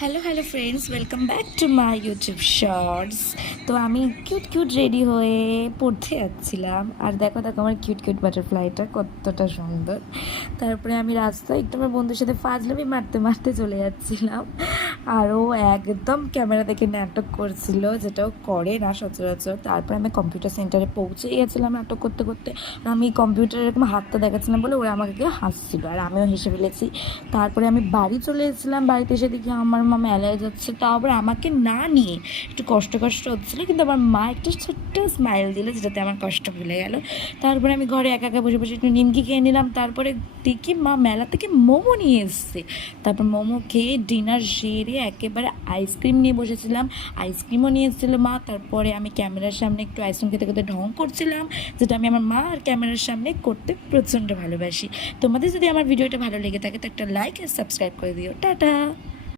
Hello friends, welcome back to my YouTube shorts. তো আমি cute ready হয়ে পড়তে যাচ্ছিলাম, আর দেখো আমার কিউট বাটারফ্লাইটা কতটা সুন্দর। তারপরে আমি রাস্তায় একটু আমার বন্ধুর সাথে ফাজলামি মারতে চলে যাচ্ছিলাম, আর ও একদম ক্যামেরা দেখে নাটক করছিল, যেটাও করে না সচরাচর। তারপরে আমি কম্পিউটার সেন্টারে পৌঁছে গেছিলাম নাটক করতে করতে। আমি কম্পিউটারে এরকম হাতটা দেখাচ্ছিলাম বলে ওরা আমাকে হাসছিল, আর আমিও হেসে ফেলেছি। তারপরে আমি বাড়ি চলে এসেছিলাম, বাড়িতে এসে দেখি আমার মা মেলায় যাচ্ছে, তাও আবার আমাকে না নিয়ে। একটু কষ্ট হচ্ছিলো, কিন্তু আমার মা একটা ছোট্ট স্মাইল দিল, যেটাতে আমার কষ্ট ভুলে গেল। তারপরে আমি ঘরে একা বসে একটু নিমকি খেয়ে নিলাম। তারপরে দেখি মা মেলা থেকে মোমো নিয়ে এসছে। তারপর মোমো খেয়ে ডিনার সেরে একেবারে আইসক্রিম নিয়ে বসেছিলাম, আইসক্রিমও নিয়ে এসেছিলো মা। তারপরে আমি ক্যামেরার সামনে একটু আইসক্রিম খেতে ঢং করছিলাম, যেটা আমি আমার মা আর ক্যামেরার সামনে করতে প্রচণ্ড ভালোবাসি। তোমাদের যদি আমার ভিডিওটা ভালো লেগে থাকে তো একটা লাইক আর সাবস্ক্রাইব করে দিও। টাটা।